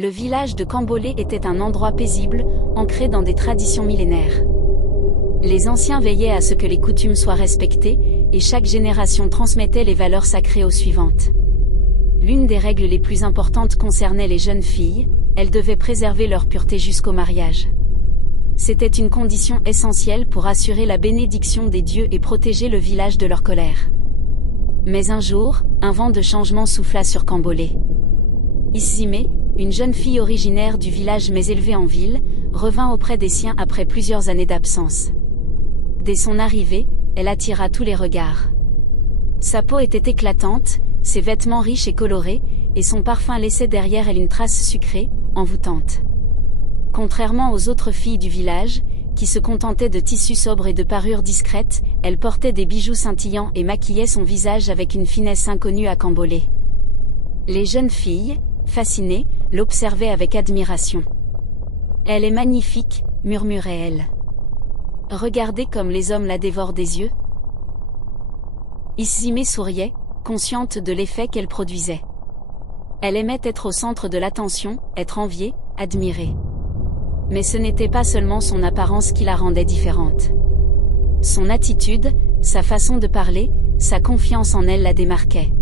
Le village de Cambolé était un endroit paisible, ancré dans des traditions millénaires. Les anciens veillaient à ce que les coutumes soient respectées, et chaque génération transmettait les valeurs sacrées aux suivantes. L'une des règles les plus importantes concernait les jeunes filles, elles devaient préserver leur pureté jusqu'au mariage. C'était une condition essentielle pour assurer la bénédiction des dieux et protéger le village de leur colère. Mais un jour, un vent de changement souffla sur Cambolé. Issime, une jeune fille originaire du village mais élevée en ville, revint auprès des siens après plusieurs années d'absence. Dès son arrivée, elle attira tous les regards. Sa peau était éclatante, ses vêtements riches et colorés, et son parfum laissait derrière elle une trace sucrée, envoûtante. Contrairement aux autres filles du village, qui se contentaient de tissus sobres et de parures discrètes, elle portait des bijoux scintillants et maquillait son visage avec une finesse inconnue à Cambolé. Les jeunes filles, fascinées, l'observaient avec admiration. « Elle est magnifique », murmurait-elle. « Regardez comme les hommes la dévorent des yeux. » Issime souriait, consciente de l'effet qu'elle produisait. Elle aimait être au centre de l'attention, être enviée, admirée. Mais ce n'était pas seulement son apparence qui la rendait différente. Son attitude, sa façon de parler, sa confiance en elle la démarquaient.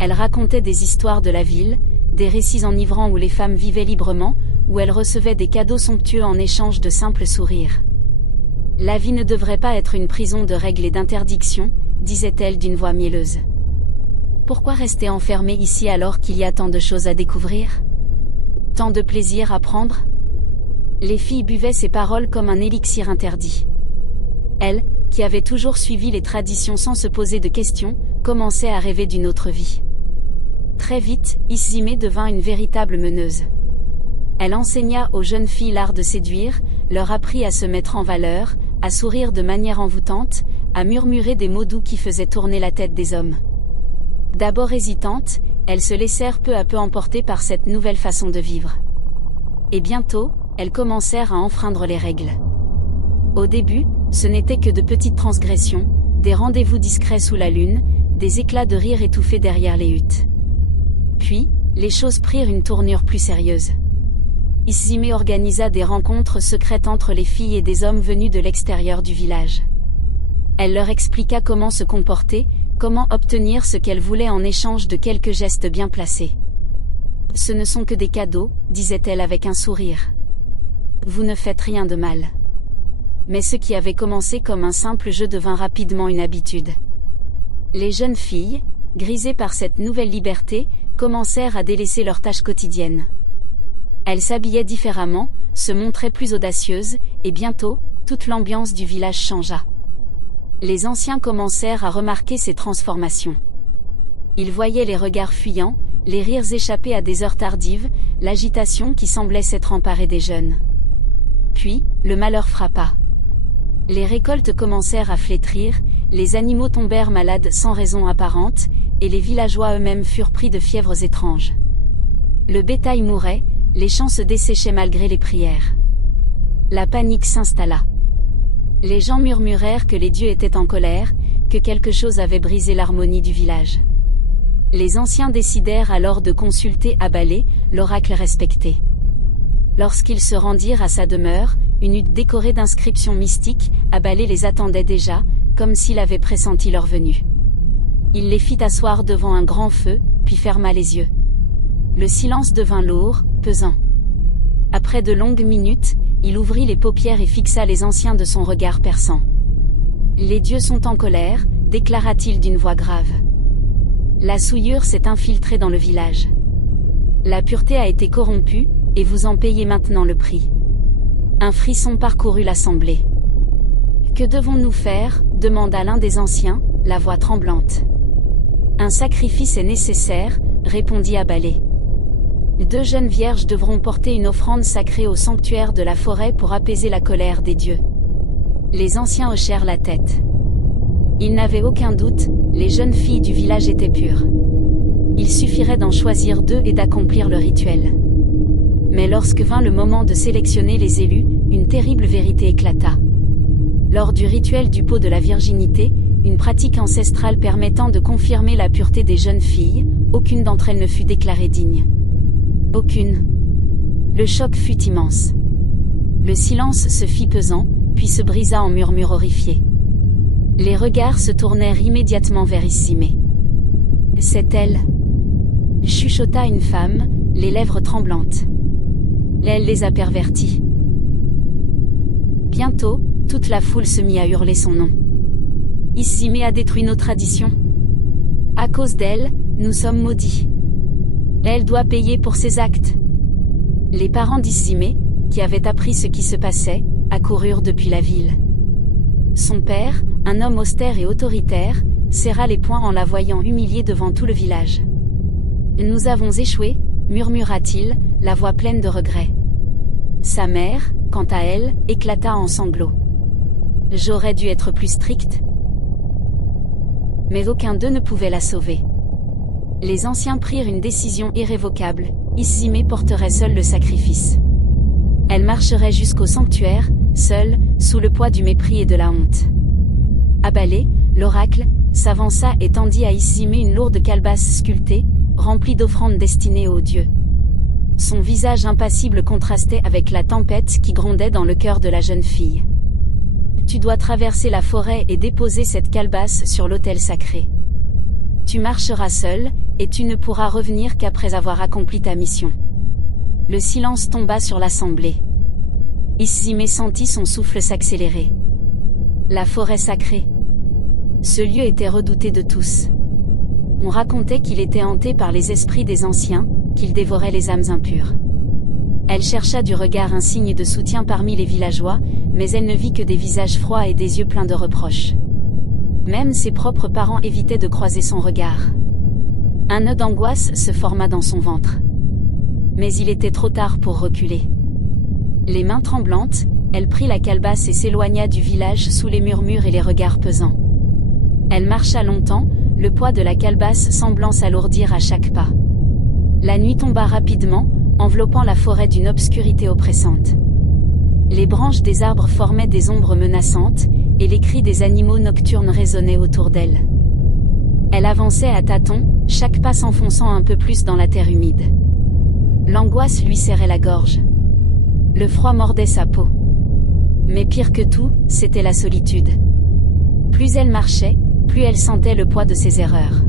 Elle racontait des histoires de la ville, des récits enivrants où les femmes vivaient librement, où elles recevaient des cadeaux somptueux en échange de simples sourires. « La vie ne devrait pas être une prison de règles et d'interdictions », disait-elle d'une voix mielleuse. « Pourquoi rester enfermée ici alors qu'il y a tant de choses à découvrir? Tant de plaisir à prendre ?» Les filles buvaient ces paroles comme un élixir interdit. Elle, qui avait toujours suivi les traditions sans se poser de questions, commençait à rêver d'une autre vie. Très vite, Issime devint une véritable meneuse. Elle enseigna aux jeunes filles l'art de séduire, leur apprit à se mettre en valeur, à sourire de manière envoûtante, à murmurer des mots doux qui faisaient tourner la tête des hommes. D'abord hésitantes, elles se laissèrent peu à peu emporter par cette nouvelle façon de vivre. Et bientôt, elles commencèrent à enfreindre les règles. Au début, ce n'était que de petites transgressions, des rendez-vous discrets sous la lune, des éclats de rire étouffés derrière les huttes. Puis, les choses prirent une tournure plus sérieuse. Issime organisa des rencontres secrètes entre les filles et des hommes venus de l'extérieur du village. Elle leur expliqua comment se comporter, comment obtenir ce qu'elles voulaient en échange de quelques gestes bien placés. « Ce ne sont que des cadeaux », disait-elle avec un sourire. « Vous ne faites rien de mal. » Mais ce qui avait commencé comme un simple jeu devint rapidement une habitude. Les jeunes filles, grisées par cette nouvelle liberté, commencèrent à délaisser leurs tâches quotidiennes. Elles s'habillaient différemment, se montraient plus audacieuses, et bientôt, toute l'ambiance du village changea. Les anciens commencèrent à remarquer ces transformations. Ils voyaient les regards fuyants, les rires échappés à des heures tardives, l'agitation qui semblait s'être emparée des jeunes. Puis, le malheur frappa. Les récoltes commencèrent à flétrir, les animaux tombèrent malades sans raison apparente, et les villageois eux-mêmes furent pris de fièvres étranges. Le bétail mourait, les champs se desséchaient malgré les prières. La panique s'installa. Les gens murmurèrent que les dieux étaient en colère, que quelque chose avait brisé l'harmonie du village. Les anciens décidèrent alors de consulter Abalé, l'oracle respecté. Lorsqu'ils se rendirent à sa demeure, une hutte décorée d'inscriptions mystiques, Abalé les attendait déjà, comme s'il avait pressenti leur venue. Il les fit asseoir devant un grand feu, puis ferma les yeux. Le silence devint lourd, pesant. Après de longues minutes, il ouvrit les paupières et fixa les anciens de son regard perçant. « Les dieux sont en colère », déclara-t-il d'une voix grave. La souillure s'est infiltrée dans le village. La pureté a été corrompue, et vous en payez maintenant le prix. Un frisson parcourut l'assemblée. « Que devons-nous faire » demanda l'un des anciens, la voix tremblante. « Un sacrifice est nécessaire » répondit Abalé. « 2 jeunes vierges devront porter une offrande sacrée au sanctuaire de la forêt pour apaiser la colère des dieux. » Les anciens hochèrent la tête. Ils n'avaient aucun doute, les jeunes filles du village étaient pures. Il suffirait d'en choisir 2 et d'accomplir le rituel. Mais lorsque vint le moment de sélectionner les élus, une terrible vérité éclata. Lors du rituel du pot de la virginité, une pratique ancestrale permettant de confirmer la pureté des jeunes filles, aucune d'entre elles ne fut déclarée digne. Aucune. Le choc fut immense. Le silence se fit pesant, puis se brisa en murmures horrifiés. Les regards se tournèrent immédiatement vers Issimé. « C'est elle !» chuchota une femme, les lèvres tremblantes. « Elle les a pervertis. » Bientôt, toute la foule se mit à hurler son nom. « Issimé a détruit nos traditions. À cause d'elle, nous sommes maudits. Elle doit payer pour ses actes. » Les parents d'Issimé, qui avaient appris ce qui se passait, accoururent depuis la ville. Son père, un homme austère et autoritaire, serra les poings en la voyant humiliée devant tout le village. « Nous avons échoué, » murmura-t-il, la voix pleine de regret. Sa mère, quant à elle, éclata en sanglots. « J'aurais dû être plus stricte. » Mais aucun d'eux ne pouvait la sauver. Les anciens prirent une décision irrévocable, Issimé porterait seule le sacrifice. Elle marcherait jusqu'au sanctuaire, seule, sous le poids du mépris et de la honte. Abalé, l'oracle s'avança et tendit à Issimé une lourde calebasse sculptée, remplie d'offrandes destinées aux dieux. Son visage impassible contrastait avec la tempête qui grondait dans le cœur de la jeune fille. « Tu dois traverser la forêt et déposer cette calebasse sur l'autel sacré. Tu marcheras seul, et tu ne pourras revenir qu'après avoir accompli ta mission. » Le silence tomba sur l'assemblée. Issimé sentit son souffle s'accélérer. La forêt sacrée. Ce lieu était redouté de tous. On racontait qu'il était hanté par les esprits des anciens, qu'il dévorait les âmes impures. Elle chercha du regard un signe de soutien parmi les villageois, mais elle ne vit que des visages froids et des yeux pleins de reproches. Même ses propres parents évitaient de croiser son regard. Un nœud d'angoisse se forma dans son ventre. Mais il était trop tard pour reculer. Les mains tremblantes, elle prit la calebasse et s'éloigna du village sous les murmures et les regards pesants. Elle marcha longtemps, le poids de la calebasse semblant s'alourdir à chaque pas. La nuit tomba rapidement, enveloppant la forêt d'une obscurité oppressante. Les branches des arbres formaient des ombres menaçantes, et les cris des animaux nocturnes résonnaient autour d'elle. Elle avançait à tâtons, chaque pas s'enfonçant un peu plus dans la terre humide. L'angoisse lui serrait la gorge. Le froid mordait sa peau. Mais pire que tout, c'était la solitude. Plus elle marchait, plus elle sentait le poids de ses erreurs.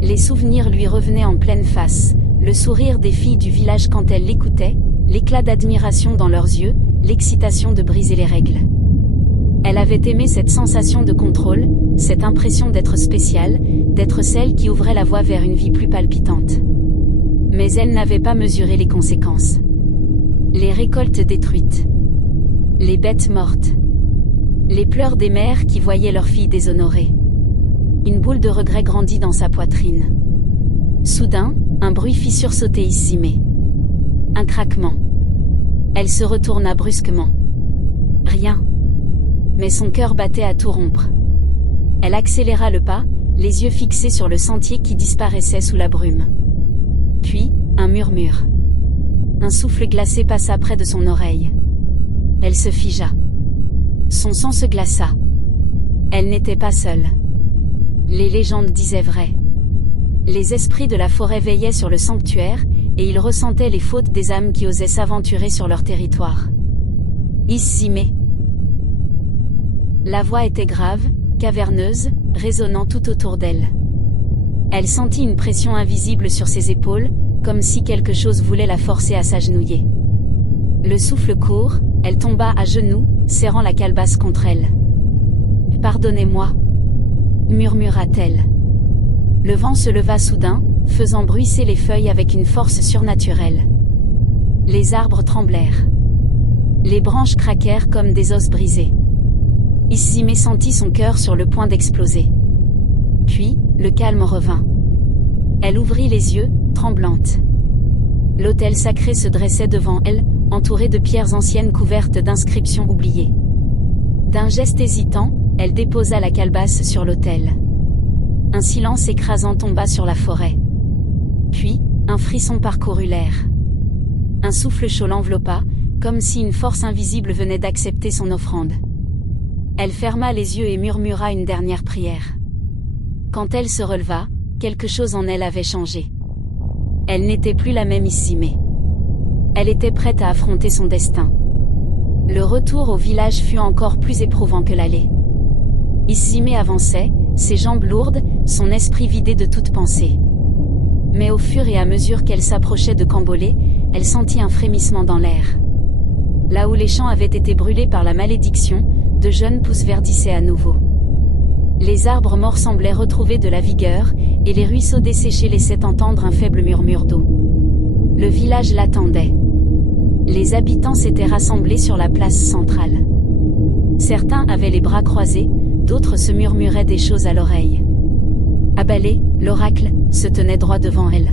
Les souvenirs lui revenaient en pleine face, le sourire des filles du village quand elle l'écoutait, l'éclat d'admiration dans leurs yeux, l'excitation de briser les règles. Elle avait aimé cette sensation de contrôle, cette impression d'être spéciale, d'être celle qui ouvrait la voie vers une vie plus palpitante. Mais elle n'avait pas mesuré les conséquences. Les récoltes détruites. Les bêtes mortes. Les pleurs des mères qui voyaient leurs filles déshonorées. Une boule de regret grandit dans sa poitrine. Soudain, un bruit fit sursauter Issimé. Un craquement. Elle se retourna brusquement. Rien. Mais son cœur battait à tout rompre. Elle accéléra le pas, les yeux fixés sur le sentier qui disparaissait sous la brume. Puis, un murmure. Un souffle glacé passa près de son oreille. Elle se figea. Son sang se glaça. Elle n'était pas seule. Les légendes disaient vrai. Les esprits de la forêt veillaient sur le sanctuaire, et ils ressentaient les fautes des âmes qui osaient s'aventurer sur leur territoire. Issimé. La voix était grave, caverneuse, résonnant tout autour d'elle. Elle sentit une pression invisible sur ses épaules, comme si quelque chose voulait la forcer à s'agenouiller. Le souffle court, elle tomba à genoux, serrant la calebasse contre elle. « Pardonnez-moi » murmura-t-elle. Le vent se leva soudain, faisant bruisser les feuilles avec une force surnaturelle. Les arbres tremblèrent. Les branches craquèrent comme des os brisés. Issimé sentit son cœur sur le point d'exploser. Puis, le calme revint. Elle ouvrit les yeux, tremblante. L'autel sacré se dressait devant elle, entouré de pierres anciennes couvertes d'inscriptions oubliées. D'un geste hésitant, elle déposa la calebasse sur l'autel. Un silence écrasant tomba sur la forêt. Puis, un frisson parcourut l'air. Un souffle chaud l'enveloppa, comme si une force invisible venait d'accepter son offrande. Elle ferma les yeux et murmura une dernière prière. Quand elle se releva, quelque chose en elle avait changé. Elle n'était plus la même Issimé. Elle était prête à affronter son destin. Le retour au village fut encore plus éprouvant que l'aller. Isime avançait, ses jambes lourdes, son esprit vidé de toute pensée. Mais au fur et à mesure qu'elle s'approchait de Cambolé, elle sentit un frémissement dans l'air. Là où les champs avaient été brûlés par la malédiction, de jeunes pousses verdissaient à nouveau. Les arbres morts semblaient retrouver de la vigueur, et les ruisseaux desséchés laissaient entendre un faible murmure d'eau. Le village l'attendait. Les habitants s'étaient rassemblés sur la place centrale. Certains avaient les bras croisés, d'autres se murmuraient des choses à l'oreille. Abalé, l'oracle se tenait droit devant elle.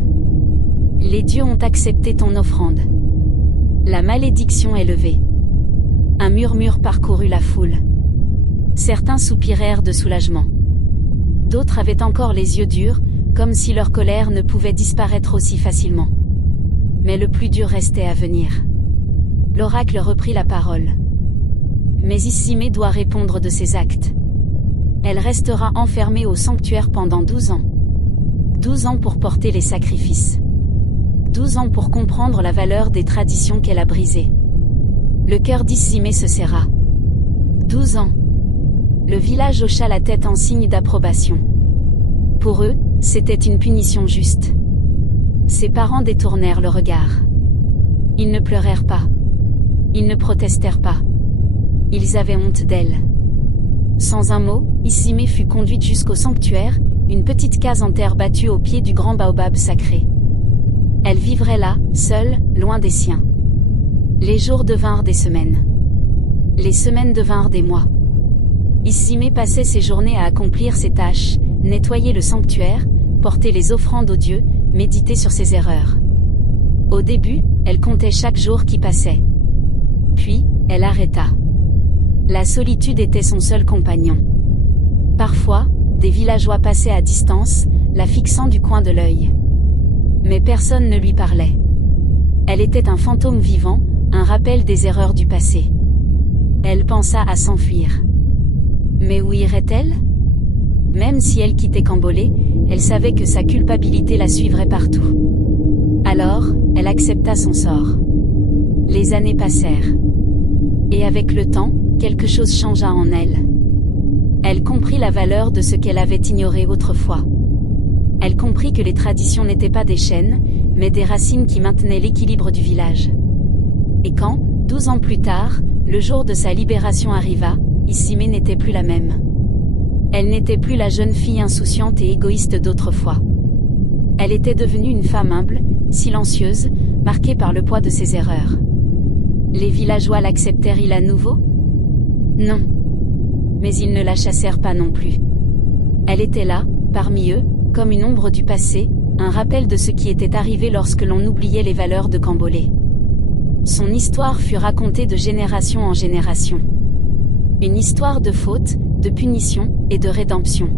Les dieux ont accepté ton offrande. La malédiction est levée. Un murmure parcourut la foule. Certains soupirèrent de soulagement. D'autres avaient encore les yeux durs, comme si leur colère ne pouvait disparaître aussi facilement. Mais le plus dur restait à venir. L'oracle reprit la parole. Mais Isime doit répondre de ses actes. Elle restera enfermée au sanctuaire pendant 12 ans. 12 ans pour porter les sacrifices. 12 ans pour comprendre la valeur des traditions qu'elle a brisées. Le cœur d'Isime se serra. 12 ans. Le village hocha la tête en signe d'approbation. Pour eux, c'était une punition juste. Ses parents détournèrent le regard. Ils ne pleurèrent pas. Ils ne protestèrent pas. Ils avaient honte d'elle. Sans un mot, Isime fut conduite jusqu'au sanctuaire, une petite case en terre battue au pied du grand baobab sacré. Elle vivrait là, seule, loin des siens. Les jours devinrent des semaines. Les semaines devinrent des mois. Isime passait ses journées à accomplir ses tâches, nettoyer le sanctuaire, porter les offrandes aux dieux, méditer sur ses erreurs. Au début, elle comptait chaque jour qui passait. Puis, elle arrêta. La solitude était son seul compagnon. Parfois, des villageois passaient à distance, la fixant du coin de l'œil. Mais personne ne lui parlait. Elle était un fantôme vivant, un rappel des erreurs du passé. Elle pensa à s'enfuir. Mais où irait-elle? Même si elle quittait Cambolé, elle savait que sa culpabilité la suivrait partout. Alors, elle accepta son sort. Les années passèrent. Et avec le temps, quelque chose changea en elle. Elle comprit la valeur de ce qu'elle avait ignoré autrefois. Elle comprit que les traditions n'étaient pas des chaînes, mais des racines qui maintenaient l'équilibre du village. Et quand, 12 ans plus tard, le jour de sa libération arriva, Isime n'était plus la même. Elle n'était plus la jeune fille insouciante et égoïste d'autrefois. Elle était devenue une femme humble, silencieuse, marquée par le poids de ses erreurs. Les villageois l'acceptèrent-ils à nouveau? Non. Mais ils ne la chassèrent pas non plus. Elle était là, parmi eux, comme une ombre du passé, un rappel de ce qui était arrivé lorsque l'on oubliait les valeurs de Cambolé. Son histoire fut racontée de génération en génération. Une histoire de faute, de punition, et de rédemption.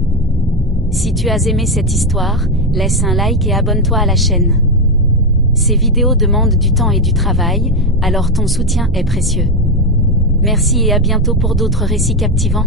Si tu as aimé cette histoire, laisse un like et abonne-toi à la chaîne. Ces vidéos demandent du temps et du travail, alors ton soutien est précieux. Merci et à bientôt pour d'autres récits captivants.